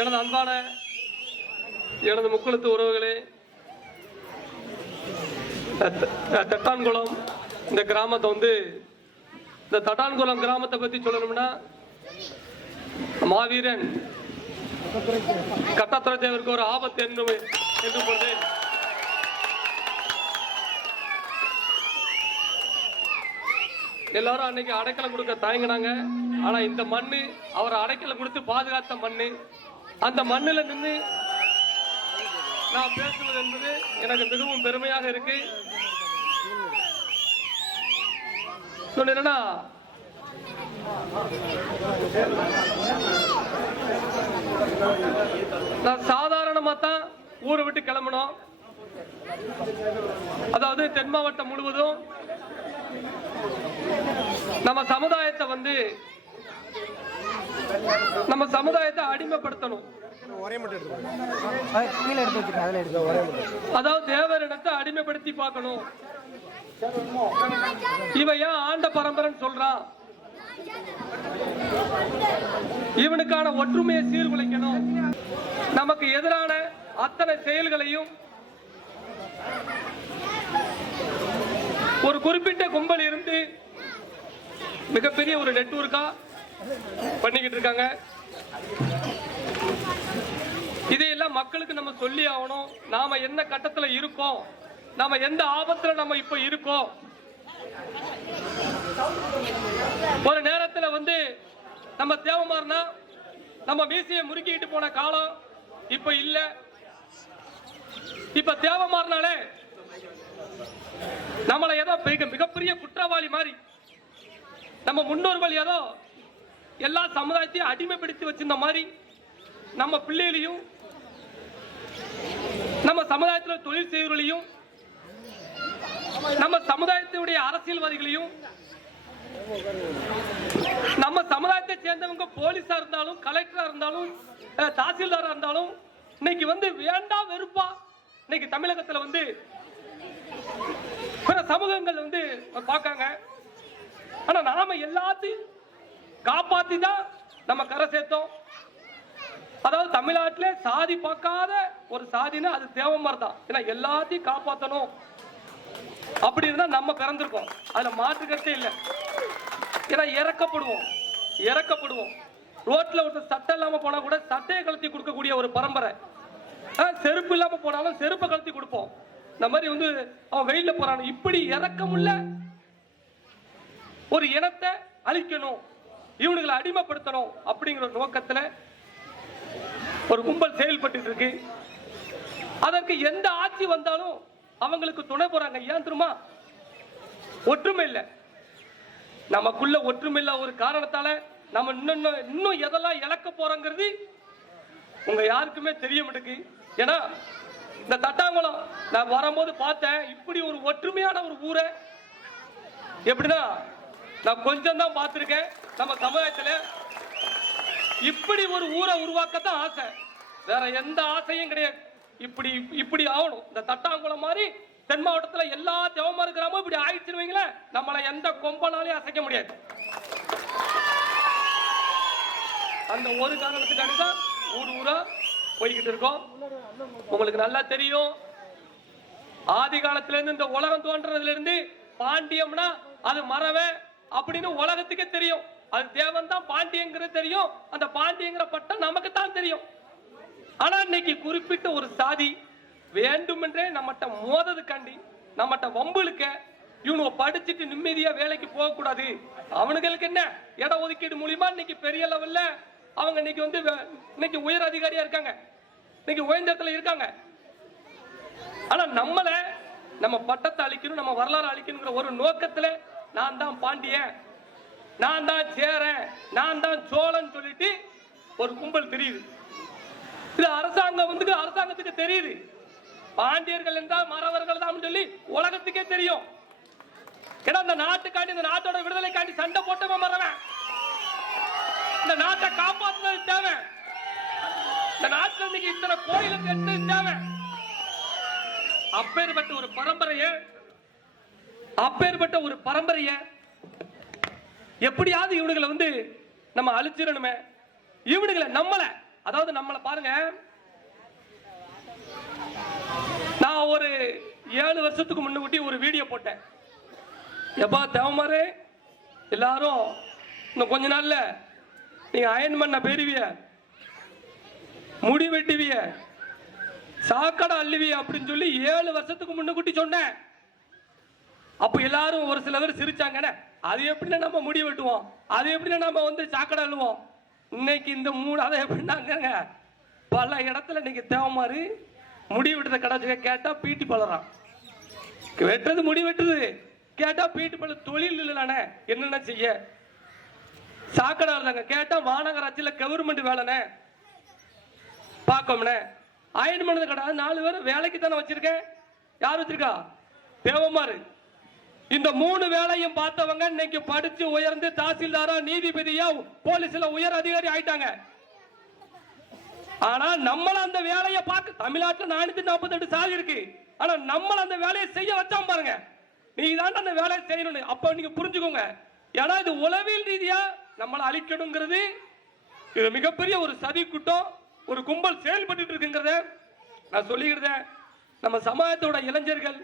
எனது அன்பான எனது முக்குளத்து உறவுகளே, தட்டான்குளம் இந்த கிராமத்தை இந்த தட்டான்குளம் கிராமத்தை பத்தி சொல்லணும்னா, மாவீரன் கட்டாத்துறை தேவருக்கு ஒரு ஆபத்து என்று பொழுது எல்லாரும் அன்னைக்கு அடைக்கலம் கொடுக்க தயங்கினாங்க. ஆனா இந்த மண்ணு அவரை அடைக்கலம் கொடுத்து பாதுகாத்த மண்ணு. அந்த மண்ணில நின்று நான் பேசுவது என்பது எனக்கு மிகவும் பெருமையாக இருக்கு. என்னன்னா, நான் சாதாரணமா தான் ஊரை விட்டு கிளம்பணும். அதாவது தென் மாவட்டம் முழுவதும் நம்ம சமுதாயத்தை அடிமைப்படுத்தணும். அதாவது தேவரிடத்தை அடிமைப்படுத்தி பார்க்கணும். இவன் ஏன் ஆண்ட பரம்பரைன்னு சொல்றான்? இவனுக்கான ஒற்றுமையை சீர்குலைக்கணும். நமக்கு எதிரான அத்தனை செயல்களையும் ஒரு குறிப்பிட்ட கும்பல் இருந்து மிகப்பெரிய ஒரு நெட்வொர்க்கா பண்ணிக்கிட்டு இருக்காங்க. இதையெல்லாம் மக்களுக்கு நம்ம சொல்லி ஆகணும். நாம என்ன கட்டத்துல இருக்கோம், நாம எந்த ஆபத்துல நம்ம இப்ப இருக்கோம். ஒரு நேரத்துல நம்ம தேவமாறினா நம்ம மீசையை முறுக்கிட்டு போன காலம் இப்ப இல்ல. இப்ப தேவமாறினாலே நம்மளை ஏதோ மிகப்பெரிய குற்றவாளி மாதிரி, நம்ம முன்னோர்கள் ஏதோ எல்லா சமுதாயத்தையும் அடிமைப்படுத்தி வச்சிருந்த மாதிரி, நம்ம பிள்ளைகளையும் நம்ம சமுதாயத்தில் தொழில் செய்வர்களையும் நம்ம சமுதாயத்தினுடைய அரசியல்வாதிகளையும் நம்ம சமுதாயத்தை சேர்ந்தவங்க போலீஸா இருந்தாலும் கலெக்டரா இருந்தாலும் தாசில்தாரா இருந்தாலும் இன்னைக்கு வேண்டாம் வெறுப்பா இன்னைக்கு தமிழகத்துல பிற சமூகங்கள் பார்க்காங்க. ஆனா நாம எல்லாத்தையும் காப்பாத்தி தான் நம்ம கரை சேர்த்தோம். அதாவது தமிழ்நாட்டிலே சாதி பார்க்காத ஒரு சாதினா அது தேவமார் தான். ஏன்னா எல்லாத்தையும் காப்பாற்றணும் அப்படி இருந்தா நம்ம பிறந்திருக்கோம், அதுல மாற்றுக்கிறதே இல்லை. ஏன்னா இறக்கப்படுவோம். ரோட்ல ஒருத்தர் சட்டை இல்லாம போனா கூட சட்டையை கழட்டி கொடுக்கக்கூடிய ஒரு பரம்பரை. செருப்பு இல்லாம போனாலும் செருப்பை கழட்டி கொடுப்போம். இந்த மாதிரி அவன் வெயில போறான். இப்படி இறக்கமுள்ள ஒரு இனத்தை அழிக்கணும், இவனுங்களை அடிமைப்படுத்தணும் அப்படிங்கிற நோக்கத்துல ஒரு கும்பல் செயல்பட்டு இருக்கு. அதற்கு எந்த ஆட்சி வந்தாலும் அவங்களுக்கு துணை போறாங்க. ஏன் தெரியுமா? ஒற்றுமை இல்லை. நமக்குள்ள ஒற்றுமை இல்ல ஒரு காரணத்தால நம்ம இன்னும் எதெல்லாம் இழக்க போறோங்கிறது உங்க யாருக்குமே தெரிய மாட்டேங்குது. ஏன்னா இந்த தட்டாங்குளம் நான் வரும்போது பார்த்தேன், இப்படி ஒரு ஒற்றுமையான ஒரு ஊரை எப்படின்னா நான் கொஞ்சம் தான் பார்த்திருக்கேன். நம்ம சமுதாயத்துல இப்படி ஒரு ஊரை உருவாக்கத்தான் ஆசை, வேற எந்த ஆசையும் கிடையாது. இப்படி ஆகணும். இந்த தட்டாங்குளம் மாதிரி தென் மாவட்டத்துல எல்லா தேவமாறு கிராமம் இப்படி ஆயிடுச்சுன்னு வைங்களேன், நம்மளை எந்த கொம்பனாலையும் அசைக்க முடியாது. அந்த ஒரு காரணத்துக்காக தான் ஊரா போய்கிட்டு இருக்கோம். உங்களுக்கு நல்லா தெரியும், ஆதி காலத்துல இருந்து இந்த உலகம் தோன்றதுல இருந்து பாண்டியம்னா அது மறவே அப்படின்னு உலகத்துக்கே தெரியும். அது தேவன் தான் பாண்டியங்கிறது தெரியும். அந்த பாண்டியங்கிற பட்டம் நமக்கு தான் தெரியும். ஆனா இன்னைக்கு குறிப்பிட்ட ஒரு சாதி வேண்டுமென்றே நம்மகிட்ட மோததுக்காண்டி, நம்மகிட்ட வம்புழுக்க, இவனு படிச்சுட்டு நிம்மதியா வேலைக்கு போக கூடாது, அவனுங்களுக்கு என்ன இட ஒதுக்கீடு மூலியமா இன்னைக்கு பெரிய லெவல்ல அவங்க இன்னைக்கு உயர் அதிகாரியா இருக்காங்க, இன்னைக்கு உயர்ந்த இடத்துல இருக்காங்க. ஆனா நம்ம பட்டத்தை அழிக்கணும், நம்ம வரலாறு அழிக்கணுங்கிற ஒரு நோக்கத்துல நான் தான் பாண்டியன், நான் தான் சேரன், நான் தான் சோழன் சொல்லிட்டு ஒரு கும்பல் தெரியுது. இது அரசாங்கத்துக்கு தெரியுது. பாண்டியர்கள் என்றால் மறவர்கள் தான் சொல்லி உலகத்துக்கே தெரியும். ஏன்னா இந்த நாட்டுக்காண்டி, இந்த நாட்டோட விடுதலைக்காண்டி சண்டை போட்டவன் மறவன். இந்த நாட்டை காப்பாற்றுறது தேவை. இந்த நாட்டில் இன்னைக்கு இத்தனை கோயிலை கட்டுறது தேவை. அப்பேற்பட்ட ஒரு பரம்பரைய எப்படியாவது இவனுங்களை நம்ம அழிச்சிடணுமே. இவனுங்களை நம்மள அதாவது நம்மளை பாருங்க, நான் ஒரு 7 வருஷத்துக்கு முன்னுக்கூட்டி ஒரு வீடியோ போட்டேன். எப்பா தேவமாரே, எல்லாரும் இன்னும் கொஞ்ச நாள்ல நீங்க அயன் பண்ண பெறுவிய, முடி வெட்டுவிய, சாக்கடை அள்ளுவிய அப்படின்னு சொல்லி 7 வருஷத்துக்கு முன்னுக்கூட்டி சொன்னேன். அப்ப எல்லாரும் ஒரு சில பேர் சிரிச்சாங்க, அது எப்படின்னா நம்ம முடி வெட்டுவோம், அது எப்படின்னா நம்ம வந்து சாக்கடை அள்ளுவோம். இன்னைக்கு இந்த 3 அதை எப்படின்னாங்க, பல இடத்துல இன்னைக்கு தேவமாறு முடி வெட்டுறத கடைசி கேட்டா பீட்டி பலறான், வெட்டுறது முடி வெட்டுறது கேட்டா பீட்டி பல தொழில் இல்லைண்ணே, என்னென்ன செய்ய சாக்கடை இருந்தாங்க கேட்டா மாநகராட்சியில் கவர்மெண்ட் வேலைண்ணே பார்க்கோம்ண்ணே. அயன் பண்ணது கடை 4 பேர் வேலைக்கு தானே வச்சிருக்கேன். யார் வச்சிருக்கா? தேவமாறு. இந்த 3 வேலையும் பார்த்தவங்க இன்னைக்கு படிச்சு உயர்ந்து தாசில்தாரா, நீதிபதியா, போலீஸ்ல உயர் அதிகாரி ஆயிட்டாங்க. ஆனா நம்மள அந்த வேலையை பார்க்க தமிழ்நாட்டில் 448 சாதி இருக்கு. ஆனா நம்மள அந்த வேலையை செய்ய வச்சாம பாருங்க, நீ தான் அந்த வேலையை செய்யணும். அப்ப நீங்க புரிஞ்சுக்கோங்க, ஏன்னா இது உளவியல் ரீதியா நம்மளை அழிக்கணுங்கிறது இது மிகப்பெரிய ஒரு சதி கூட்டம், ஒரு கும்பல் செயல்பட்டு இருக்குங்கிறத நான் சொல்லிக்கிறேன். நம்ம சமாஜத்தோட இளைஞர்கள்,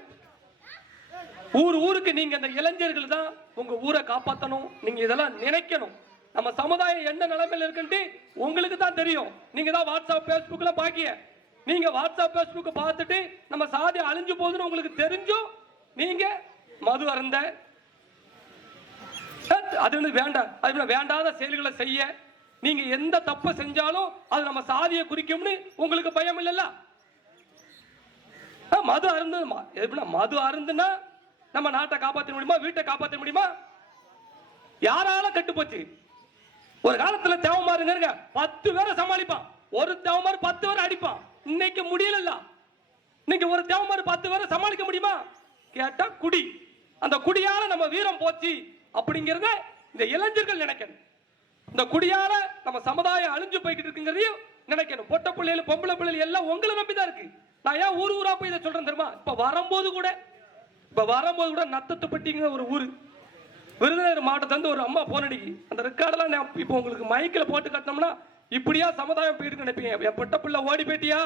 ஊருக்கு நீங்க அந்த இளைஞர்கள் தான் உங்க ஊரை காப்பாற்றணும். நீங்க இதெல்லாம் நினைக்கணும். நம்ம சமுதாயம் என்ன நிலைமையில இருக்குன்னு உங்களுக்கு தான் தெரியும். நீங்க தான் வாட்ஸ்அப் பேஸ்புக்ல பாக்கிய, நீங்க வாட்ஸ்அப் பேஸ்புக் பார்த்துட்டு நம்ம சாதி அழிஞ்சு போகுதுன்னு உங்களுக்கு தெரிஞ்சும் நீங்க மது அருந்த, அது வந்து வேண்டாம், அது வேண்டாத செயல்களை செய்ய, நீங்க எந்த தப்பு செஞ்சாலும் அது நம்ம சாதியை குறிக்கும்னு உங்களுக்கு பயம் இல்லைல்ல. மது அருந்து, மது அருந்துனா நம்ம நாட்டை காப்பாற்ற முடியுமா, வீட்டை காப்பாற்ற முடியுமா? யாரால கட்டு போச்சு? ஒரு காலத்துல தேவமாருங்க 10 பேரை சமாளிப்பான், ஒரு தேவமாரு 10 பேரை அடிப்பான். இன்னைக்கு முடியல. இன்னைக்கு ஒரு தேவமாரு 10 பேரை சமாளிக்க முடியுமா கேட்டா குடி, அந்த குடியால நம்ம வீரம் போச்சு அப்படிங்கறத இந்த இளைஞர்கள் நினைக்கணும். இந்த குடியால நம்ம சமுதாயம் அழிஞ்சு போய்கிட்டு இருக்குங்கிறதையும் நினைக்கணும். பொட்ட பிள்ளைகள், பொம்பளை பிள்ளைகள் எல்லாம் உங்களை நம்பிதான் இருக்கு. நான் ஏன் ஊரா போய் இதை சொல்றேன் தெரியுமா? இப்ப வரும்போது கூட நத்தத்துப்பட்டிங்கிற ஒரு ஊரு, விருதுநகர் மாவட்டத்திலிருந்து ஒரு அம்மா போன் அடிக்கி, அந்த ரெக்கார்டெல்லாம் இப்போ உங்களுக்கு மைக்கில் போட்டு கட்டினோம்னா இப்படியா சமுதாயம் போயிட்டு நினைப்பீங்க. என் பொட்ட பிள்ளை ஓடி போயிட்டியா,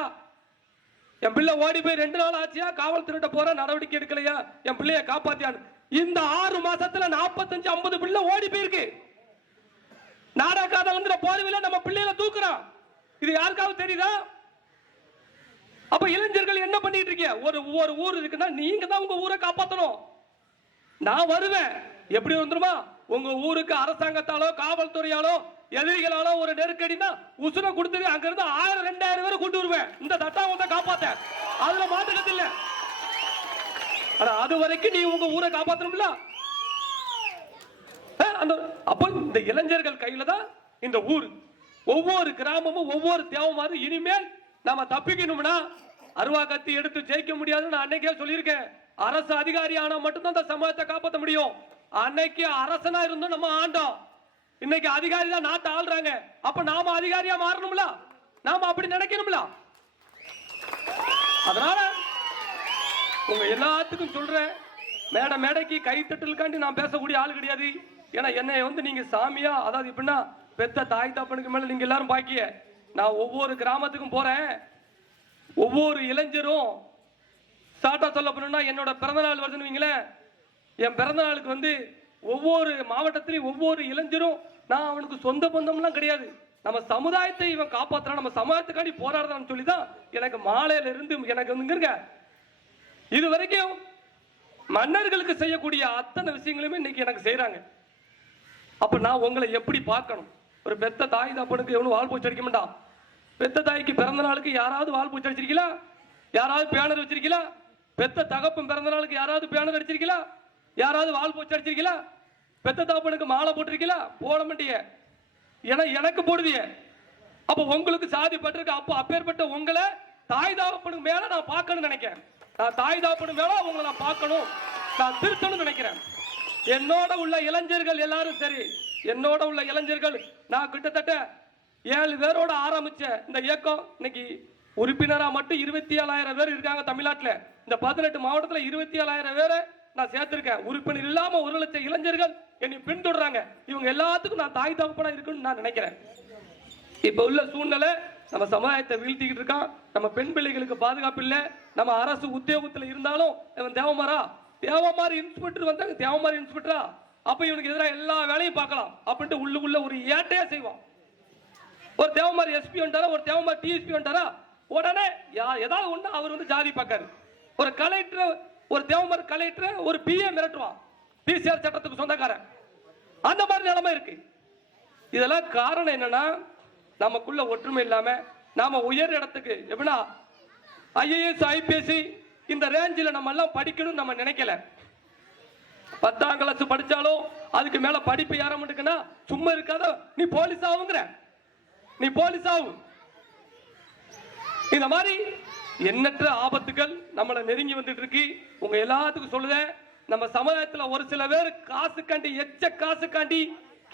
என் பிள்ளை ஓடி போய் 2 நாள் ஆச்சியா, காவல்துறையிட்ட போற நடவடிக்கை எடுக்கலையா, என் பிள்ளைய காப்பாத்தியான்னு. இந்த 6 மாசத்துல 45-50 பிள்ளை ஓடி போயிருக்கு. நாடகாத வந்து போர்வில நம்ம பிள்ளைகளை தூக்குறோம். இது யாருக்காவது தெரியுதா? அப்ப இளைஞர்கள் என்ன பண்ணிட்டு இருக்கீங்க? ஒரு ஊர் இருக்குன்னா நீங்க தான் உங்க ஊரை காப்பாற்றணும். நான் வருவேன், எப்படி வந்துருமா? உங்க ஊருக்கு அரசாங்கத்தாலோ காவல்துறையாலோ எதிரிகளாலோ ஒரு நெருக்கடினா உசுர கொடுத்துட்டு அங்க இருந்து 1000-2000 பேரை கூட்டு வருவேன் இந்த தட்டாவத்தை காப்பாத்த. அதுல மாட்டுக்கிறது இல்ல. ஆனா அது வரைக்கும் நீ உங்க ஊரை காப்பாற்றணும்ல. அப்போ இந்த இளைஞர்கள் கையில தான் இந்த ஊர். ஒவ்வொரு கிராமமும் ஒவ்வொரு தேவமாறு. இனிமேல் நாம தப்பிக்கணும்னா அருவா கத்தி எடுத்து ஜெயிக்க முடியாதுன்னு நான் அன்னைக்கே சொல்லியிருக்கேன். அரசு அதிகாரி ஆனா மட்டும்தான் இந்த சமூகத்தை காப்பாற்ற முடியும். அன்னைக்கு அரசனா இருந்தும் நம்ம ஆண்டோம், இன்னைக்கு அதிகாரி தான் நாட்டை ஆள்றாங்க. அப்ப நாம அதிகாரியா மாறணும்ல, நாம அப்படி நினைக்கணும்ல. அதனால உங்க எல்லாத்துக்கும் சொல்றேன், மேடைக்கு கைத்தட்டலுக்காண்டி நான் பேசக்கூடிய ஆள் கிடையாது. ஏன்னா என்னை வந்து நீங்க சாமியா, அதாவது எப்படின்னா பெத்த தாய் தாப்பனுக்கு மேல நீங்க எல்லாரும் பாக்கிய. நான் ஒவ்வொரு கிராமத்துக்கும் போறேன், ஒவ்வொரு இளைஞரும் ஸ்டார்டா சொல்ல போனா என்னோட பிறந்த நாள் வருதுன்னு வைங்களேன், என் பிறந்த நாளுக்கு வந்து ஒவ்வொரு மாவட்டத்திலையும் ஒவ்வொரு இளைஞரும், நான் அவனுக்கு சொந்த பந்தம்லாம் கிடையாது, நம்ம சமுதாயத்தை இவன் காப்பாற்றுறான், நம்ம சமுதாயத்துக்காண்டி போராடுறான்னு சொல்லிதான் எனக்கு மாலையில இருந்து எனக்கு வந்துங்க இது வரைக்கும் மன்னர்களுக்கு செய்யக்கூடிய அத்தனை விஷயங்களுமே இன்னைக்கு எனக்கு செய்யறாங்க. அப்ப நான் உங்களை எப்படி பார்க்கணும்? ஒரு பெத்த தாய் தாப்பனுக்கு எவனும் வால் பூச்சி அடிக்க மாட்டான். பெத்த தாய்க்கு பிறந்த நாளுக்கு யாராவது வால் பூச்சி அடிச்சிருக்கீங்களா? யாராவது பேனர் வச்சிருக்கீங்களா? பெத்த தகப்பன் பிறந்த நாளுக்கு யாராவது பேனர் அடிச்சிருக்கீங்களா? யாராவது வால் பூச்சி அடிச்சிருக்கீங்களா? பெத்த தாப்பனுக்கு மாலை போட்டிருக்கீங்களா? போட மாட்டீங்க, ஏன்னா எனக்கு போடுவீங்க. அப்ப உங்களுக்கு சாதி பட்டிருக்கு. அப்போ அப்பேற்பட்ட உங்களை தாய் தாப்பனுக்கு மேல நான் பார்க்கணும்னு நினைக்கிறேன். நான் தாய் தாப்பனுக்கு மேல உங்களை நான் பார்க்கணும், நான் திருத்தணும்னு நினைக்கிறேன். என்னோட உள்ள இளைஞர்கள் எல்லாரும் சரி, என்னோட உள்ள இளைஞர்கள் நான் கிட்டத்தட்ட 7 பேரோட ஆரம்பிச்ச இந்த இயக்கம் இன்னைக்கு உறுப்பினரா மட்டும் 27,000 பேர் இருக்காங்க தமிழ்நாட்டில். இந்த 18 மாவட்டத்தில் 27,000 பேரை நான் சேர்த்திருக்கேன். உறுப்பினர் இல்லாம 1 லட்சம் இளைஞர்கள் என்னை பின்தொடர்றாங்க. இவங்க எல்லாத்துக்கும் நான் தாய் தகப்பனா இருக்குன்னு நான் நினைக்கிறேன். இப்ப உள்ள சூழ்நிலை நம்ம சமுதாயத்தை வீழ்த்திக்கிட்டு இருக்கான். நம்ம பெண் பிள்ளைகளுக்கு பாதுகாப்பு இல்லை. நம்ம அரசு உத்தியோகத்தில் இருந்தாலும் இவன் தேவமாரி இன்ஸ்பெக்டர் வந்தாங்க, தேவமாரி இன்ஸ்பெக்டரா, அப்ப இவனுக்கு எதிராக எல்லா வேலையும் பார்க்கலாம் அப்படின்ட்டு உள்ளுக்குள்ள ஒரு ஏட்டையா செய்வான். ஒரு தேவமாரி எஸ்பி வந்தாரா, ஒரு தேவமாரி டிஎஸ்பி வந்தாரா, உடனே ஏதாவது ஒண்ணு அவர் வந்து ஜாதி பார்க்காரு. ஒரு கலெக்டர், ஒரு தேவமாரி கலெக்டர் ஒரு பிஏ மிரட்டுவான், பிசிஆர் சட்டத்துக்கு சொந்தக்காரன். அந்த மாதிரி நிலைமை இருக்கு. இதெல்லாம் காரணம் என்னன்னா, நமக்குள்ள ஒற்றுமை இல்லாம நாம உயர் இடத்துக்கு எப்படின்னா ஐஏஎஸ் ஐபிஎஸ் இந்த ரேஞ்சில் நம்ம எல்லாம் படிக்கணும் நம்ம நினைக்கல. 10ஆம் கிளாஸ் படிச்சாலும் அதுக்கு மேல படிப்பு ஏற மாட்டேங்குன்னா சும்மா இருக்காத, நீ போலீஸ் ஆகுங்கிற, நீ போலீஸ் ஆகும். இந்த மாதிரி எண்ணற்ற ஆபத்துகள் நம்மளை நெருங்கி வந்துட்டு இருக்கு. உங்க எல்லாத்துக்கும் சொல்லுதேன், நம்ம சமுதாயத்தில் ஒரு சில பேர் காசுக்காண்டி, எச்ச காசுக்காண்டி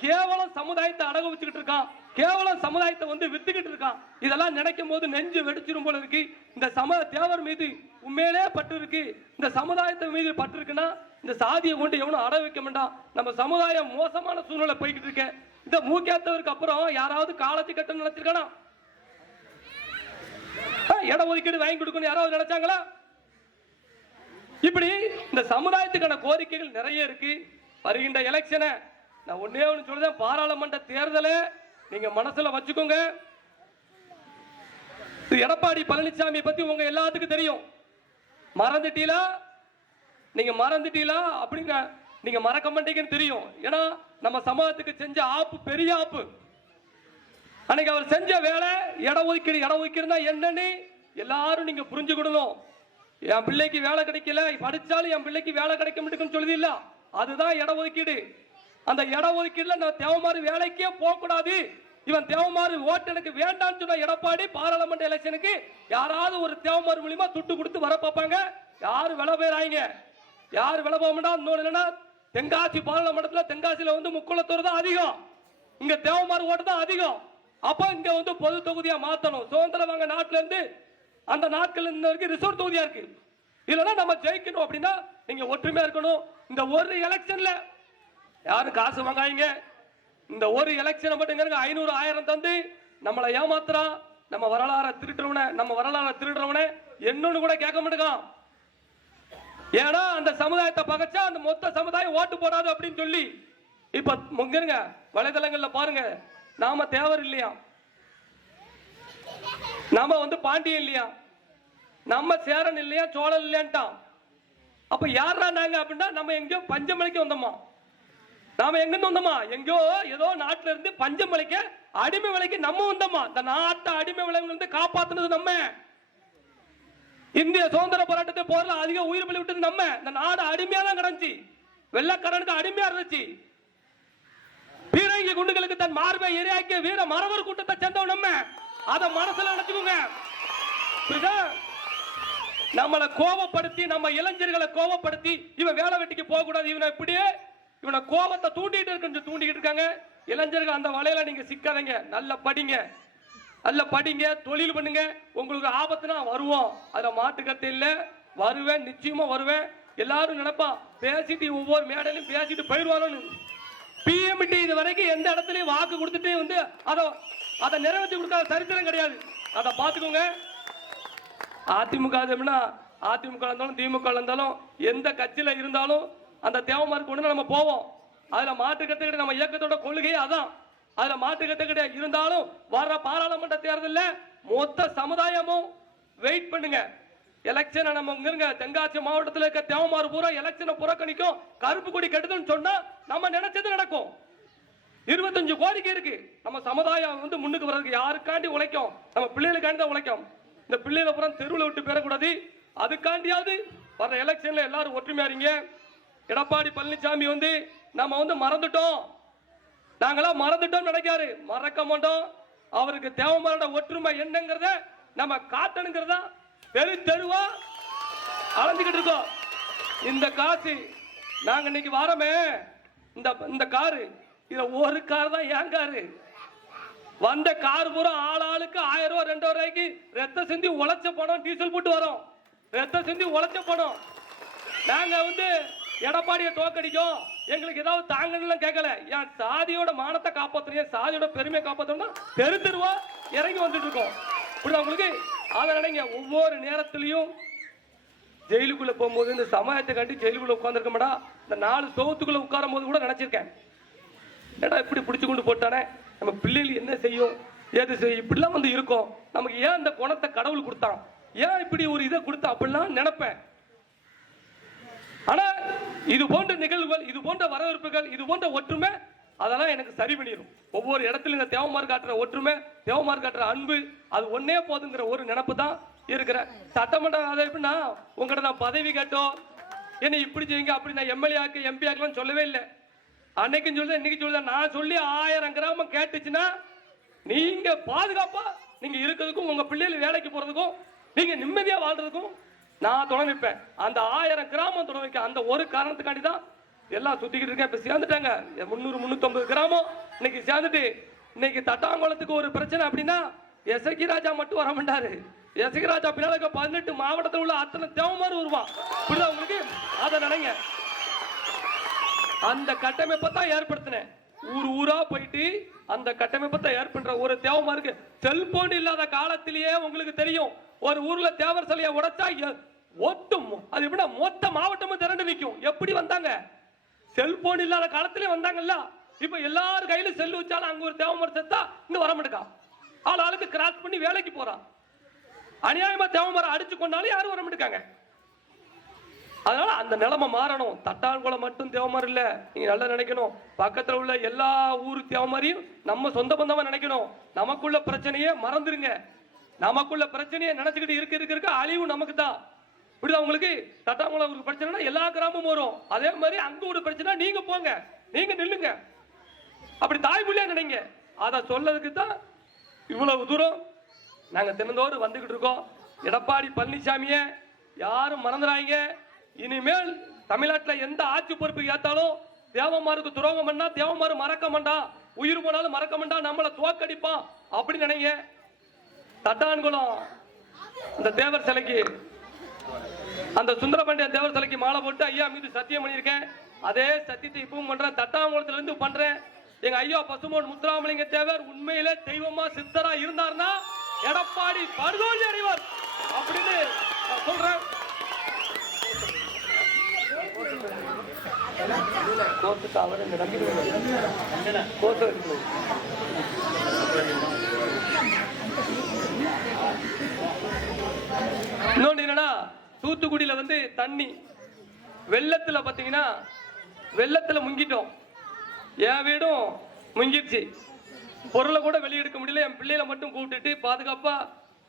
கேவலம் சமுதாயத்தை அடகு வச்சுக்கிட்டு இருக்கான், கேவலம் சமுதாயத்தை வந்து வித்துக்கிட்டு இருக்கான். இதெல்லாம் நினைக்கும் போது நெஞ்சு வெடிச்சிரும் போல இருக்கு. இந்த தேவர் மீது உண்மையிலே பற்று இருக்கு, இந்த சமுதாயத்தை மீது பற்று இருக்குன்னா இந்த சாதியை கொண்டு எவனும் அட வைக்க வேண்டாம். நம்ம சமுதாயம் மோசமான சூழ்நிலை போய்கிட்டு இருக்க. இந்த மூக்கேத்தவருக்கு அப்புறம் யாராவது காலேஜ் கட்ட நினைச்சிருக்கானா? இட ஒதுக்கீடு வாங்கி கொடுக்கணும் யாராவது நினைச்சாங்களா? இப்படி இந்த சமுதாயத்துக்கான கோரிக்கைகள் நிறைய இருக்கு. வருகின்ற எலெக்ஷனை நான் ஒன்னே ஒன்று சொல்றேன், பாராளுமன்ற தேர்தலை நீங்க மனசுல வச்சுக்கோங்க. எடப்பாடி பழனிசாமி பத்தி உங்க எல்லாத்துக்கும் தெரியும். மறந்துட்டீங்களா? நீங்க மறந்துட்டீங்களா அப்படிங்க, நீங்க மறக்க மாட்டீங்கன்னு தெரியும். ஏன்னா நம்ம சமூகத்துக்கு செஞ்ச ஆப்பு பெரிய ஆப்பு. அன்னைக்கு அவர் செஞ்ச வேலை இட ஒதுக்கீடுனா என்னன்னு எல்லாரும் நீங்க புரிஞ்சுக்கிடணும். என் பிள்ளைக்கு வேலை கிடைக்கல, படிச்சாலும் என் பிள்ளைக்கு வேலை கிடைக்க மாட்டேங்குன்னு சொல்லுது இல்ல, அதுதான் இட ஒதுக்கீடு. அந்த இட ஒதுக்கீடுல நான் தேவமாறு வேலைக்கே போக கூடாது, இவன் தேவமாறு ஓட்டு எனக்கு வேண்டாம்னு சொன்ன எடப்பாடி பாராளுமன்ற எலெக்ஷனுக்கு யாராவது ஒரு தேவமாறு மூலியமா துட்டு கொடுத்து வர பார்ப்பாங்க. யாரு விலை போயிறாங்க, யாரு விலை போக மாட்டா. இன்னொன்னு தென்காசி பாராளுமன்றத்தில் தென்காசியில வந்து முக்குளத்தூர் தான் அதிகம், இங்க தேவமாறு ஓட்டு தான் அதிகம். அப்ப இங்க வந்து பொது தொகுதியா மாத்தணும். சுதந்திரம் வாங்க நாட்டுல இருந்து அந்த நாட்கள் ரிசர்வ் தொகுதியா இருக்கு. இல்லைன்னா நம்ம ஜெயிக்கணும் அப்படின்னா நீங்க ஒற்றுமையா இருக்கணும். இந்த ஒரு எலெக்ஷன்ல யாரு காசு வாங்காங்க, இந்த ஒரு எலெக்ஷன் மட்டும் 500 1000 தந்து நம்மளை ஏமாத்துறான். நம்ம வரலாறு திருடுறவனை என்னன்னு கூட கேட்க மாட்டேங்கான். ஏன்னா அந்த சமுதாயத்தை பகச்சா அந்த மொத்த சமுதாயம் ஓட்டு போடாது அப்படின்னு சொல்லி இப்ப முங்கிருங்க வலைதளங்கள்ல பாருங்க. நாம தேவர் இல்லையா, நாம வந்து பாண்டியன் இல்லையா, நம்ம சேரன் இல்லையா, சோழன் இல்லையான்ட்டான். அப்ப யாரா நாங்க அப்படின்னா நம்ம எங்கேயோ பஞ்சமலைக்கு வந்தோமா, நாம எங்க வந்தோமா, எங்கேயோ ஏதோ நாட்டுல இருந்து பஞ்சமலைக்கு அடிமை விலைக்கு நம்ம வந்தோமா. இந்த நாட்டை அடிமை விலை வந்து காப்பாத்துனது நம்ம. இந்திய சுதந்திர போராட்டத்தை போர்ல அதிக உயிர் பலி விட்டது நம்ம. இந்த நாடு அடிமையா தான் கிடந்துச்சு, வெள்ளக்காரனுக்கு அடிமையா இருந்துச்சு. பீரங்கி குண்டுகளுக்கு தன் மார்பை எரியாக்கிய வீர மறவர் கூட்டத்தை சேர்ந்தவன் நம்ம. அத மனசுல நினைச்சுக்கோங்க. நம்மளை கோபப்படுத்தி, நம்ம இளைஞர்களை கோபப்படுத்தி இவன் வேலை வெட்டிக்கு போக கூடாது, இவனை கோபத்தை தூண்டிக்கிட்டு இருக்காங்க. இளைஞர்கள் அந்த வலையில நீங்க சிக்காதீங்க. நல்ல படிங்க, தொழில் பண்ணுங்க. உங்களுக்கு ஆபத்துனா வருவோம், அதுல மாட்டுக்கத்தை இல்ல. வருவேன், நிச்சயமா வருவேன். எல்லாரும் நினைப்பான் பேசிட்டு ஒவ்வொரு மேடையிலும் பேசிட்டு போயிடுவாரோன்னு. பிஎம்டி இது வரைக்கும் எந்த இடத்துலயும் வாக்கு கொடுத்துட்டு வந்து அதை நிறைவேற்றி கொடுக்காத சரித்திரம் கிடையாது. அதை பார்த்துக்கோங்க. அதிமுக இருந்தாலும் திமுக இருந்தாலும் எந்த கட்சியில இருந்தாலும் அந்த தேவமாருக்கு கொண்டு நம்ம போவோம். அதுல மாற்று கருத்து நம்ம இயக்கத்தோட கொள்கையே அதான். அதுல மாற்று கருத்து கிடையாது. இருந்தாலும் வர்ற பாராளுமன்ற தேர்தலில் மொத்த சமுதாயமும் வெயிட் பண்ணுங்க. எலெக்ஷன் நம்ம இங்க தென்காசி மாவட்டத்தில் இருக்க தேவமாறு பூரா எலெக்ஷனை புறக்கணிக்கும், கருப்பு கொடி கெடுதுன்னு சொன்னா நம்ம நினைச்சது நடக்கும். 25 கோரிக்கை இருக்கு. நம்ம சமுதாயம் வந்து முன்னுக்கு வர்றதுக்கு யாருக்காண்டி உழைக்கும், நம்ம பிள்ளைகளுக்காண்டி தான் உழைக்கும். இந்த பிள்ளைகளை பூரா தெருவில் விட்டு பெறக்கூடாது. அதுக்காண்டியாவது வர்ற எலெக்ஷன்ல எல்லாரும் ஒற்றுமையா இருங்க. எடப்பாடி பழனிசாமி வந்து நம்ம வந்து மறந்துட்டோம், நாங்களாம் மறந்துட்டோம் நினைக்காரு. மறக்க மாட்டோம். அவருக்கு தேவமான ஒற்றுமை என்னங்கிறத நம்ம காட்டணுங்கிறதா தெருவா அலைஞ்சுக்கிட்டு இருக்கோம். இந்த காசு நாங்க இன்னைக்கு வாரமே இந்த காரு, இதுல ஒரு கார் தான் ஏன் காரு. வந்த கார் பூரா ஆளுக்கு 1000 ரூபாய் 2000 ரூபாய்க்கு ரத்த சிந்தி உழைச்ச பணம், டீசல் போட்டு வரோம். ரத்த சிந்தி உழைச்ச பணம். நாங்க வந்து எடப்பாடியை தோக்கடிக்கும், எங்களுக்கு ஏதாவது தாங்கன்னு கேட்கல. என் சாதியோட மானத்தை காப்பாற்றணும், சாதியோட பெருமையை காப்பாற்றணும். தெருவா இறங்கி வந்துட்டு இருக்கோம். புரியுதா உங்களுக்கு? அதை நினைங்க. ஒவ்வொரு நேரத்திலையும் ஜெயிலுக்குள்ள போகும்போது இந்த சமயத்தை கண்டு ஜெயிலுக்குள்ள உட்கார்ந்துருக்க மாட்டா, இந்த 4 சோத்துக்குள்ள உட்காரும் போது கூட நினைச்சிருக்கேன், ஏடா இப்படி பிடிச்சு கொண்டு போட்டானே, நம்ம பிள்ளைகள் என்ன செய்யும், ஏது செய்யும், இப்படிலாம் வந்து இருக்கும், நமக்கு ஏன் இந்த குணத்தை கடவுள் கொடுத்தான், ஏன் இப்படி ஒரு இதை கொடுத்தா அப்படிலாம் நினைப்பேன். ஆனா இது போன்ற நிகழ்வுகள், இது போன்ற வரவேற்புகள், இது போன்ற ஒற்றுமை அதெல்லாம் எனக்கு சரி பண்ணிடும். ஒவ்வொரு இடத்துல இந்த தேவமார் காட்டுற ஒற்றுமை, தேவமார் காட்டுற அன்பு, அது ஒன்னே போதுங்கிற ஒரு நினைப்பு தான் இருக்கிற. சட்டமன்றம் அதை எப்படின்னா உங்கள்கிட்ட நான் பதவி கேட்டோம், என்ன இப்படி செய்யுங்க அப்படி, நான் எம்எல்ஏ ஆக்கு எம்பி ஆக்கலாம் சொல்லவே இல்லை. அன்னைக்கும் சொல்ல இன்னைக்கு சொல்ல, நான் சொல்லி 1000 கிராமம் கேட்டுச்சுன்னா நீங்க பாதுகாப்பா நீங்க இருக்கிறதுக்கும் உங்க பிள்ளைகள் வேலைக்கு போறதுக்கும் நீங்க நிம்மதியா வாழ்றதுக்கும் நான் துணை நிற்பேன். அந்த 1000 கிராமம் துணை வைக்க அந்த ஒரு காரணத்துக்காண்டி தான் எல்லாம் சுத்திக்கிட்டு இருக்கேன். இப்ப சேர்ந்துட்டாங்க 300-350 கிராமம் இன்னைக்கு சேர்ந்துட்டு. இன்னைக்கு தட்டாங்குளத்துக்கு ஒரு பிரச்சனை அப்படின்னா எசகி ராஜா மட்டும் வர மாட்டாரு. எசகி ராஜா பின்னால 18 மாவட்டத்தில் உள்ள அத்தனை தேவமாறு வருவான். புரியுதா உங்களுக்கு? அதை நினைங்க. அந்த கட்டமைப்பை தான் ஏற்படுத்தினேன். ஊர் ஊரா போயிட்டு அந்த கட்டமைப்பை தான் ஏற்படுற ஒரு தேவமாருக்கு. செல்போன் இல்லாத காலத்திலேயே உங்களுக்கு தெரியும், ஒரு ஊர்ல தேவர் சிலையை உடைச்சா ஒட்டும், அது எப்படி மொத்த மாவட்டமும் திரண்டு நிற்கும். எப்படி வந்தாங்க? செல்போன் இல்லாத காலத்திலே வந்தாங்கல்ல. இப்ப எல்லாரும் கையில செல்லு வச்சாலும் அங்க ஒரு தேவமரம் செத்தா இன்னும் வர மாட்டேக்கா, ஆளுக்கு கிராஸ் பண்ணி வேலைக்கு போறான். அநியாயமா தேவமரம் அடிச்சு கொண்டாலும் யாரும் வர மாட்டேக்காங்க. அதனால அந்த நிலைமை மாறணும். தட்டான்குளம் மட்டும் தேவமரம் இல்ல, நீங்க நல்லா நினைக்கணும். பக்கத்துல உள்ள எல்லா ஊரு தேவமரையும் நம்ம சொந்த பந்தமா நினைக்கணும். நமக்குள்ள பிரச்சனையே மறந்துருங்க. நமக்குள்ள பிரச்சனையை நினைச்சுக்கிட்டு இருக்க அழிவு நமக்கு தான். புரியுதா உங்களுக்கு? தட்டாங்குளம் பிரச்சனைனா எல்லா கிராமமும் வரும். அதே மாதிரி அங்க ஒரு பிரச்சனை, நீங்க போங்க, நீங்க நில்லுங்க, அப்படி தாய்மொழியா நினைங்க. அதை சொல்லதுக்கு தான் இவ்வளவு தூரம் நாங்க தினந்தோறும் வந்துகிட்டு இருக்கோம். எடப்பாடி பழனிசாமிய யாரும் மறந்துடாங்க. இனிமேல் தமிழ்நாட்டில் எந்த ஆட்சி பொறுப்பு ஏத்தாலும் தேவமாருக்கு துரோகம் பண்ணா தேவமாரு மறக்க மாட்டான், உயிர் போனாலும் மறக்க மாட்டான், நம்மளை தோக்கடிப்பான் அப்படின்னு நினைங்க. தட்டான்குளம் அந்த தேவர் சிலைக்கு, அந்த சுந்தரபாண்டியன் தேவர் சிலைக்கு மாலை போட்டு ஐயா மீது சத்தியம் பண்ணியிருக்கேன். அதே சத்தியத்தை இப்பவும் பண்றேன். தட்டாங்குளத்துல இருந்து பண்றேன். எங்க ஐயா பசுமோன் முத்துராமலிங்க தேவர் உண்மையிலே தெய்வமா சித்தரா இருந்தார்னா எடப்பாடி படுதோல்வி அடைவார் அப்படின்னு சொல்றேன். இன்னொன்று என்னன்னா, தூத்துக்குடியில வந்து தண்ணி வெள்ளத்துல பாத்தீங்கன்னா, வெள்ளத்துல முங்கிட்டோம். என் வீடும் முங்கிடுச்சு. பொருளை கூட வெளியெடுக்க முடியல. என் பிள்ளைகளை மட்டும் கூப்பிட்டுட்டு பாதுகாப்பா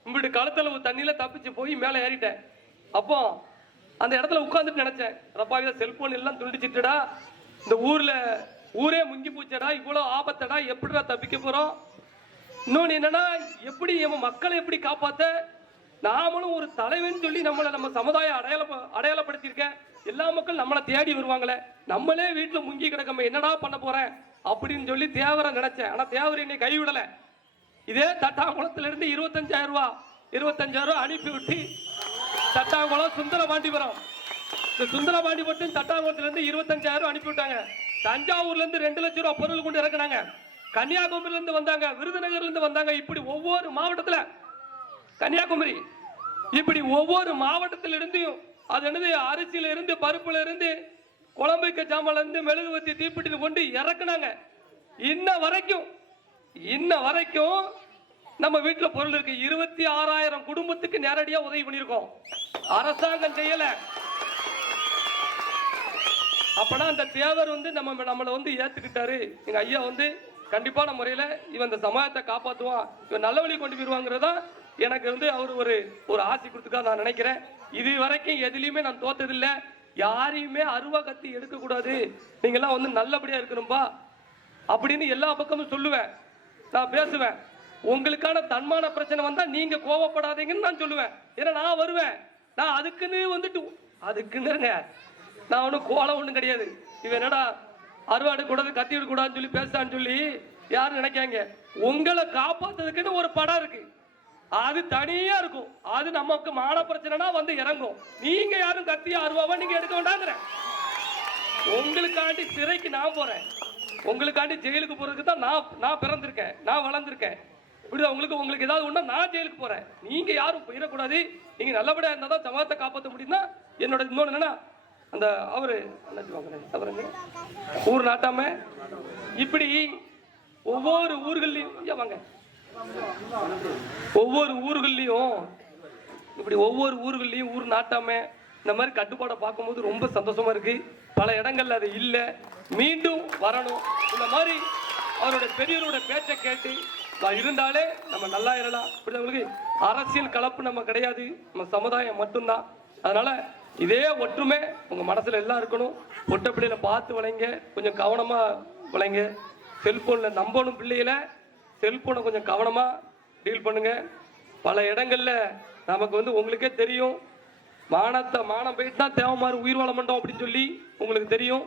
உங்கள்கிட்ட களத்தளவு தண்ணியில தப்பிச்சு போய் மேலே ஏறிட்டேன். அப்போ அந்த இடத்துல உட்காந்துட்டு நினைச்சேன், ரப்பாவில செல்போன் எல்லாம் துண்டிச்சிட்டுடா, இந்த ஊரே முங்கி போச்சடா, இவ்வளவு ஆபத்தடா, எப்படிடா தப்பிக்க போறோம். இன்னொன்னு என்னன்னா, எப்படி நம்ம மக்களை எப்படி காப்பாத்த, நாமளும் ஒரு தலைவன் சொல்லி நம்ம சமுதாயம் அடையாளப்படுத்தியிருக்கேன். எல்லா மக்கள் நம்மளை தேடி வருவாங்களே, நம்மளே வீட்டுல முங்கி கிடக்க என்னடா பண்ண போறேன் அப்படின்னு சொல்லி தேவரை நினைச்சேன். ஆனா தேவர் என்னை கைவிடல. இதே தட்டாங்குளத்துல இருந்து 25,000 ரூபாய் அனுப்பி விட்டு தட்டாங்குளம் சுந்தரபாண்டிபுரம், இந்த சுந்தரபாண்டிபுரத்தின் தட்டாங்குளத்துல இருந்து 25,000 அனுப்பி விட்டாங்க. தஞ்சாவூர்ல இருந்து 2 லட்சம் ரூபாய் பொருள் கொண்டு இறக்குனாங்க. கன்னியாகுமரியில இருந்து வந்தாங்க, விருதுநகர்ல இருந்து வந்தாங்க. இப்படி ஒவ்வொரு மாவட்டத்துல, கன்னியாகுமரி, இப்படி ஒவ்வொரு மாவட்டத்தில இருந்து, அது என்னது, அரிசியில இருந்து, பருப்புல இருந்து, குழம்புக்க ஜாமான்ல இருந்து, மெழுகுவத்தி தீப்பெட்டி கொண்டு இறக்குனாங்க. இன்ன வரைக்கும் நம்ம வீட்டுல பொருள் இருக்கு. 26,000 குடும்பத்துக்கு நேரடியா உதவி பண்ணிருக்கோம். அரசாங்கம் செய்யல. அப்பனா அந்த தேவர் வந்து நம்மளை வந்து ஏத்துக்கிட்டாரு. எங்க ஐயா வந்து கண்டிப்பான முறையில இவன் இந்த சமயத்தை காப்பாத்துவான், இவன் நல்ல வழி கொண்டு போயிருவாங்கிறதா எனக்கு வந்து அவர் ஒரு ஆசை கொடுத்துக்கா நான் நினைக்கிறேன். இது வரைக்கும் எதுலையுமே நான் தோத்ததில்லை. யாரையுமே அருவா கத்தி எடுக்க கூடாது, நீங்க எல்லாம் வந்து நல்லபடியா இருக்கணும்பா அப்படின்னு எல்லா பக்கமும் சொல்லுவேன், நான் பேசுவேன். உங்களுக்கான தன்மான பிரச்சனை வந்தா நீங்க கோவப்படாதீங்கன்னு நான் சொல்லுவேன். ஏன்னா நான் வருவேன், நான் அதுக்குன்னு வந்துட்டு அதுக்குன்னு நான் ஒன்றும் கோலம் ஒன்றும் கிடையாது. இவன் என்னடா அருவாடு கூடாது கத்தி விடக்கூடாதுன்னு சொல்லி பேசான்னு சொல்லி யாரும் நினைக்காங்க. உங்களை காப்பாத்துறதுக்குன்னு ஒரு படம் இருக்கு, அது தனியா இருக்கும். அது நமக்கு மான பிரச்சனைனா வந்து இறங்கும். நீங்க யாரும் கத்தியா அருவாவா நீங்க எடுக்க வேண்டாங்கிற. உங்களுக்காண்டி சிறைக்கு நான் போறேன், உங்களுக்காண்டி ஜெயிலுக்கு போறதுக்கு தான் நான் பிறந்திருக்கேன், நான் வளர்ந்திருக்கேன். புரியுதா உங்களுக்கு? உங்களுக்கு ஏதாவது ஒண்ணா நான் ஜெயிலுக்கு போறேன், நீங்க யாரும் போயிடக்கூடாது. நீங்க நல்லபடியா இருந்தா தான் சமூகத்தை காப்பாற்ற முடியும்னா என்னோட இன்னொன்னு என்னன்னா, அந்த அவரு அவருங்க ஊர் நாட்டாம இப்படி ஒவ்வொரு ஊர்கள்லயும் வாங்க, ஒவ்வொரு ஊர்கள்லயும் இப்படி ஒவ்வொரு ஊர்கள்லயும் ஊர் நாட்டாம இந்த மாதிரி கட்டுப்பாடை பார்க்கும்போது ரொம்ப சந்தோஷமா இருக்கு. பல இடங்கள்ல அது இல்லை, மீண்டும் வரணும். இந்த மாதிரி அவருடைய பெரியவரோட பேச்சை கேட்டு இருந்தாலே நம்ம நல்லா இருக்கலாம். உங்களுக்கு அரசியல் கலப்பு நம்ம கிடையாது, நம்ம சமுதாயம் மட்டும்தான். அதனால இதே ஒற்றுமை உங்க மனசுல எல்லாம் இருக்கணும். பொட்ட பிள்ளைகளை பார்த்து வளைங்க, கொஞ்சம் கவனமா வளைங்க. செல்போன்ல நம்பணும் பிள்ளைகளை, செல்போனை கொஞ்சம் கவனமா டீல் பண்ணுங்க. பல இடங்கள்ல நமக்கு உங்களுக்கே தெரியும், மானம் போயிட்டு தான் தேவமாறு உயிர் வாழ மாட்டோம் அப்படின்னு சொல்லி உங்களுக்கு தெரியும்.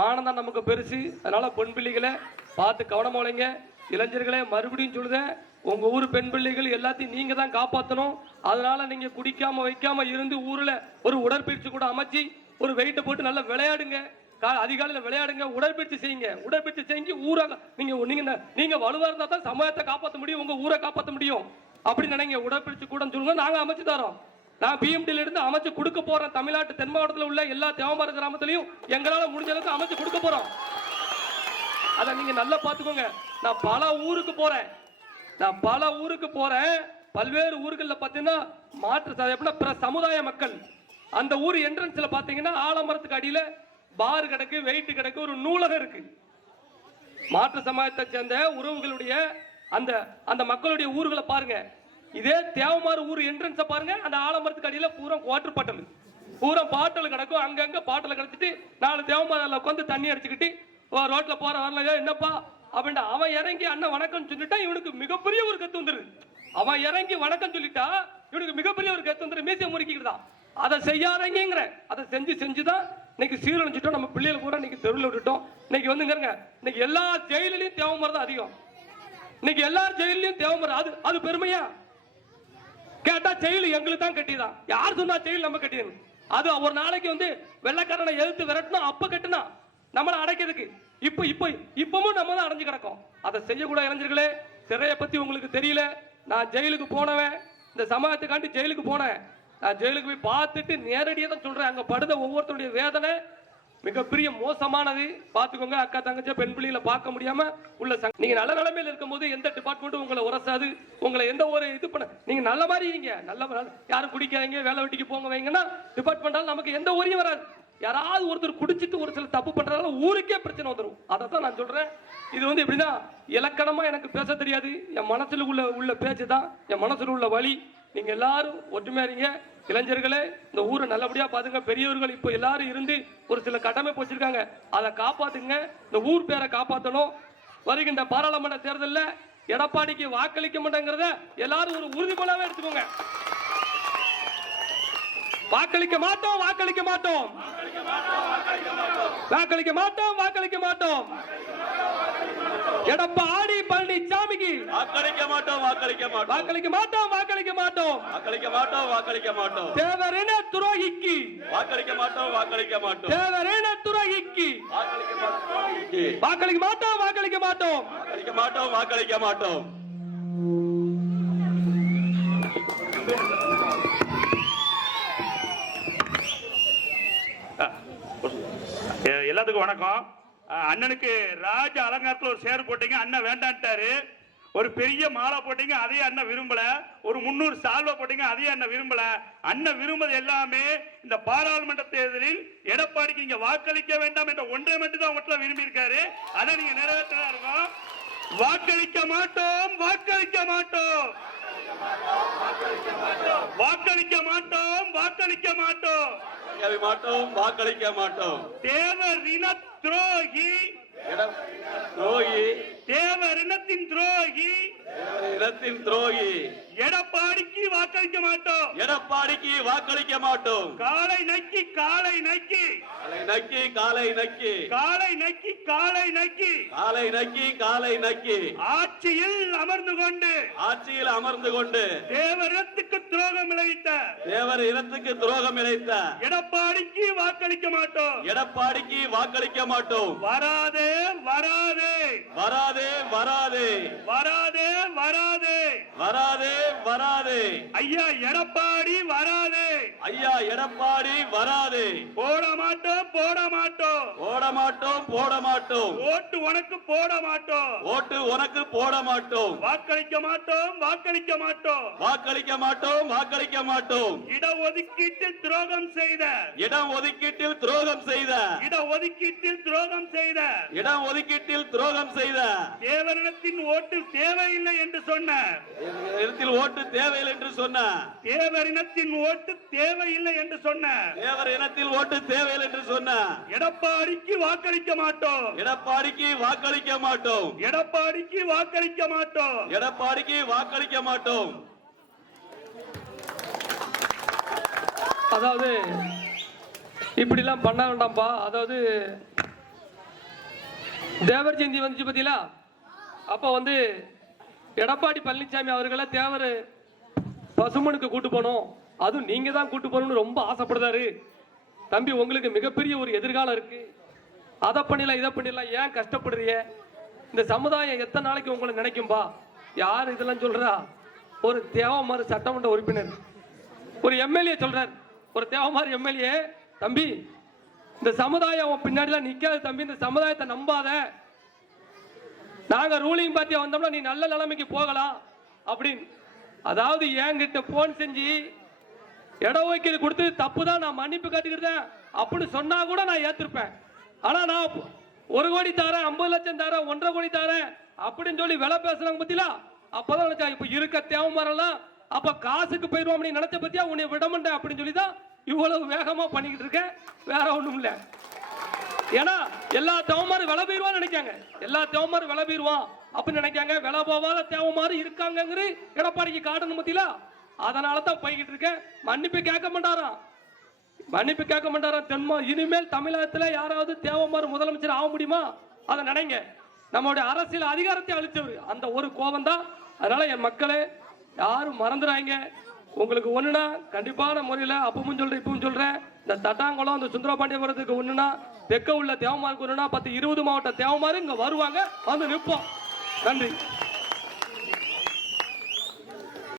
மானம் தான் நமக்கு பெருசு. அதனால பெண் பிள்ளைகளை பார்த்து கவனமா வளைங்க. இளைஞர்களே மறுபடியும் சொல்லுதேன், உங்க ஊர் பெண் பிள்ளைகள் எல்லாத்தையும் நீங்க தான் காப்பாற்றணும். அதனால நீங்க குடிக்காம வைக்காம இருந்து ஊர்ல ஒரு உடற்பயிற்சி கூட அமைச்சு ஒரு வெயிட்டை போட்டு நல்லா விளையாடுங்க. அதிகாலையில் விளையாடுங்க, உடற்பயிற்சி செய்யுங்க. உடற்பயிற்சி செஞ்சு ஊரை நீங்க வலுவா இருந்தா தான் சமூகத்தை காப்பாற்ற முடியும், உங்க ஊரை காப்பாற்ற முடியும். அப்படி நினைங்க. உடற்பயிற்சி கூட சொல்லுங்க, நாங்க அமைச்சு தரோம். நான் பிஎம்டில இருந்து அமைச்சு கொடுக்க போறேன். தமிழ்நாட்டு தென் மாவட்டத்தில் உள்ள எல்லா தேவமாறு கிராமத்திலையும் எங்களால முடிஞ்ச அளவுக்கு அமைச்சு கொடுக்க போறோம். அத நீங்க நல்லா பாத்துக்கோங்க. நான் பல ஊருக்கு போறேன். பல்வேறு ஊர்கள்ல பாத்தீங்கன்னா பிற சமுதாய மக்கள் அந்த ஊர் என்ட்ரன்ஸ்ல பாத்தீங்கன்னா ஆலமரத்துக்கு அடியில பார் கிடக்கு, வெயிட் கிடக்கு, ஒரு நூலகம் இருக்கு. மாற்று சமுதாயத்தை சேர்ந்த உறவுகளுடைய அந்த மக்களுடைய ஊர்களை பாருங்க. இதே தேவமாறு ஊர் என்ட்ரன்ஸ பாருங்க, அந்த ஆலமரத்துக்கு அடியில பூரா வாட்டர் பாட்டில், பூரா பாட்டில் கிடக்கும். அங்கங்க பாட்டில் கிடச்சிட்டு 4 தேவமாரில் உட்காந்து தண்ணி அடிச்சுக்கிட்டு ரோட்ல போற வரல, என்னப்பா அப்படின்ட்டு அவன் இறங்கி அண்ணன் வணக்கம் சொல்லிட்டா இவனுக்கு மிகப்பெரிய ஒரு கத்து வந்துருது. அவன் இறங்கி வணக்கம் சொல்லிட்டா இவனுக்கு மிகப்பெரிய ஒரு கத்து வந்துரு, மீசை முறுக்கிக்கிட்டுதான். அதை செய்யாதங்கிற அதை செஞ்சுதான் இன்னைக்கு சீரழிச்சிட்டோம். நம்ம பிள்ளைகள் கூட இன்னைக்கு தெருவில் விட்டுட்டோம். இன்னைக்கு இன்னைக்கு எல்லா ஜெயிலையும் தேவமாறு தான் அதிகம். இன்னைக்கு எல்லா ஜெயிலையும் தேவமாறு. அது பெருமையா? கேட்டா ஜெயில் எங்களுக்கு தான் கட்டிதான். யார் சொன்னா ஜெயில் நம்ம கட்டியது? அது ஒரு நாளைக்கு வெள்ளக்காரனை எதிர்த்து விரட்டணும், அப்ப கட்டுனா நம்மளை அடைக்கிறதுக்கு. இப்பவும் நம்ம தான் அடைஞ்சு கிடக்கும். அதை செய்யக்கூட இளைஞர்களே, சிறையை பத்தி உங்களுக்கு தெரியல. நான் ஜெயிலுக்கு போனவன், இந்த சமூகத்துக்காண்டி ஜெயிலுக்கு போனேன். நான் ஜெயிலுக்கு போய் பார்த்துட்டு நேரடியாக தான் சொல்றேன், அங்க படுத ஒவ்வொருத்தருடைய வேதனை மிகப்பெரிய மோசமானது. பாத்துக்கோங்க. அக்கா தங்கச்சி பெண் பிள்ளைகளை பார்க்க முடியாம உள்ள நீங்க நல்ல நிலைமையில இருக்கும் போது எந்த டிபார்ட்மெண்ட்டும் உங்களை உரசாது, உங்களை எந்த ஒரு இது பண்ண நீங்க நல்ல மாதிரி இருங்க. யாரும் குடிக்காதீங்க, வேலை வெட்டிக்கு போங்க வைங்கன்னா டிபார்ட்மெண்டால நமக்கு எந்த உரியும் வராது. யாராவது ஒருத்தர் குடிச்சிட்டு ஒரு சில தப்பு பண்றதால ஊருக்கே பிரச்சனை வந்துடும். அதைத்தான் நான் சொல்றேன். இது எப்படின்னா இலக்கணமா எனக்கு பேச தெரியாது, என் மனசுல உள்ள பேச்சு தான், என் மனசுல உள்ள வழி. நீங்க எல்லாரும் ஒற்றுமையா இருங்க. இளைஞர்களே, இந்த ஊரை நல்லபடியா பாத்துங்க. பெரியவர்கள் இப்ப எல்லாரும் இருந்து ஒரு சில கட்டமைப்பு வச்சிருக்காங்க, அதை காப்பாத்துங்க. இந்த ஊர் பேரை காப்பாற்றணும். வருகின்ற பாராளுமன்ற தேர்தலில் எடப்பாடிக்கு வாக்களிக்க மாட்டேங்கிறத எல்லாரும் ஒரு உறுதிமொழியாவே எடுத்துக்கோங்க. வாக்களிக்க மாட்டோம், வாக்களிக்க மாட்டோம், வாக்களிக்க மாட்டோம், வாக்களிக்க மாட்டோம். எடப்பாடி பழனிசாமிக்கு வாக்களிக்க மாட்டோம், வாக்களிக்க மாட்டோம், வாக்களிக்க மாட்டோம், வாக்களிக்க மாட்டோம், வாக்களிக்க மாட்டோம், வாக்களிக்க மாட்டோம். தேவரின துரோகிக்கு வாக்களிக்க மாட்டோம், வாக்களிக்க மாட்டோம். தேவரின துரோகிக்கு வாக்களிக்க மாட்டோம், வாக்களிக்க மாட்டோம், வாக்களிக்க மாட்டோம், வாக்களிக்க மாட்டோம், வாக்களிக்க மாட்டோம். எல்லாத்துக்கும் வணக்கம். அண்ணனுக்கு ராஜ அலங்காரத்தில் ஒரு சேர் போட்டீங்க, அண்ணன் வேண்டான்ட்டாரு. ஒரு பெரிய மாலை போட்டீங்க, அதையே அண்ணன் விரும்பல. ஒரு 300 சால்வை போட்டீங்க, அதையே அண்ணன் விரும்பல. அண்ணன் விரும்புவது எல்லாமே இந்த பாராளுமன்ற தேர்தலில் எடப்பாடிக்கு நீங்க வாக்களிக்க வேண்டாம் என்ற ஒன்றை மட்டும் தான் உங்கள்கிட்ட விரும்பி இருக்காரு. அதை நீங்க நிறைவேற்றதா இருக்கும். வாக்களிக்க மாட்டோம், வாக்களிக்க மாட்டோம், வாக்களிக்க மாட்டோம், வாக்களிக்க மாட்டோம், மாட்டோம், வாக்களிக்க மாட்டோம். தேவர் இன துரோகி, துரோகி, தேவர் இனத்தின் துரோகி, இனத்தின் துரோகி எடப்பாடிக்கு வாக்களிக்க மாட்டோம், எடப்பாடிக்கு வாக்களிக்க மாட்டோம். காலை நக்கி, காலை நக்கி, காலை நக்கி, காலை நக்கி, காலை நக்கி, காலை நக்கி, காலை நக்கி, காலை நக்கி. ஆட்சியில் அமர்ந்து கொண்டு, ஆட்சியில் அமர்ந்து கொண்டு தேவரினத்துக்கு துரோகம் விளைவித்த, தேவர் தேவர் இனத்துக்கு துரோகம் இழைத்த எடப்பாடிக்கு வாக்களிக்க மாட்டோம். எடப்பாடிக்கு வாக்களிக்க மாட்டோம். வராதே வராதே வராதே வராதே வராதே வராதே வராதே வராதே ஐயா எடப்பாடி வராதே. ஐயா எடப்பாடி வராதே. போட மாட்டோம் போட மாட்டோம். போட மாட்டோம் போட மாட்டோம். ஓட்டு உனக்கு போட மாட்டோம். ஓட்டு உனக்கு போட மாட்டோம். வாக்களிக்க மாட்டோம் வாக்களிக்க மாட்டோம். வாக்களிக்க மாட்டோம் வாக்களிக்க மாட்டோம். இடஒதுக்கீட்டில் துரோகம் செய்த இடம் ஒதுக்கீட்டில் துரோகம் செய்த இடஒதுக்கீட்டில் துரோகம் செய்த இடம் ஒதுக்கீட்டில் துரோகம் செய்த தேவரினத்தின் ஓட்டு தேவையில்லை என்று சொன்ன இடத்தில் ஓட்டு தேவையில்லை என்று சொன்ன தேவரினத்தின் ஓட்டு தேவையில்லை என்று சொன்ன தேவர் இனத்தில் ஓட்டு தேவையில்லை என்று சொன்ன எடப்பாடிக்கு வாக்களிக்க மாட்டோம். எடப்பாடிக்கு வாக்களிக்க மாட்டோம். எடப்பாடிக்கு வாக்களிக்க மாட்டோம். எடப்பாடிக்கு வாக்களிக்க மாட்டோம். அதாவது இப்படிலாம் பண்ண வேண்டாம்ப்பா. அதாவது தேவர் ஜெயந்தி வந்துச்சு பார்த்தீங்களா, அப்போ வந்து எடப்பாடி பழனிசாமி அவர்களை தேவர் பசுமனுக்கு கூட்டு போனோம், அதுவும் நீங்க தான் கூட்டு போகணும்னு ரொம்ப ஆசைப்படுறாரு. தம்பி உங்களுக்கு மிகப்பெரிய ஒரு எதிர்காலம் இருக்கு, அதை பண்ணிடலாம் இதை பண்ணிடலாம், ஏன் கஷ்டப்படுறீங்க? இந்த சமுதாயம் எத்தனை நாளைக்கு உங்களை நினைக்கும்பா? யார் இதெல்லாம் சொல்றா? ஒரு தேவமாறு சட்டமன்ற உறுப்பினர் ஒரு எம்எல்ஏ சொல்றார், ஒரு தேவமாறு எம்எல்ஏ, தம்பி இந்த சமுதாயம் உன் பின்னாடிலாம் நிக்காது தம்பி, இந்த சமுதாயத்தை நம்பாத, நாங்க ரூலிங் பார்ட்டியா வந்தோம்னா நீ நல்ல நிலைமைக்கு போகலாம் அப்படின்னு. அதாவது என்கிட்ட போன் செஞ்சு இடஒதுக்கீடு கொடுத்து தப்பு தான், நான் மன்னிப்பு கட்டுக்கிட்டேன் அப்படின்னு சொன்னா கூட நான் ஏத்திருப்பேன். ஆனா நான் 1 கோடி தரேன், 50 லட்சம் தரேன், 1.5 கோடி தரேன் அப்படின்னு சொல்லி விலை பேசுறாங்க பத்தியா, அப்பதான் நினைச்சா இப்ப இருக்க தேவமாரெல்லாம் அப்ப காசுக்கு போயிடுவோம் அப்படின்னு நினைச்ச பத்தியா, உன்னை விட மாட்டேன் அப்படின்னு சொல்லி தான் இவ்வளவு வேகமா பண்ணிக்கிட்டு இருக்கேன், வேற ஒண்ணும் இல்ல. ஏன்னா எல்லா தேவமாரும் விலை போயிருவான்னு நினைக்காங்க, எல்லா தேவமாரும் விலை போயிருவான் அப்படின்னு நினைக்காங்க. விலை போவாத தேவமாறு இருக்காங்கிற எடப்பாடிக்கு காட்டணும் பத்தியா, அதனால தான் போய்கிட்டு இருக்கேன். மன்னிப்பு கேட்க மாட்டாராம், மன்னிப்பு கேட்க மாட்டாராம். இனிமேல் தமிழகத்துல யாராவது தேவமாறு முதலமைச்சர் ஆக முடியுமா? அதை நினைங்க. நம்மளுடைய அரசியல் அதிகாரத்தை அளித்தவர் அந்த ஒரு கோபம் தான். அதனால என் மக்களே யாரும் மறந்துடாங்க. உங்களுக்கு ஒண்ணுனா கண்டிப்பான முறையில் அப்பவும் சொல்றேன் இப்பவும் சொல்றேன், இந்த தட்டாங்குளம் இந்த சுந்தரபாண்டியபுரத்துக்கு ஒண்ணுனா, தெற்க உள்ள தேவமாருக்கு ஒண்ணுனா 10-20 மாவட்ட தேவமாறு இங்க வருவாங்க, வந்து நிற்போம். நன்றி.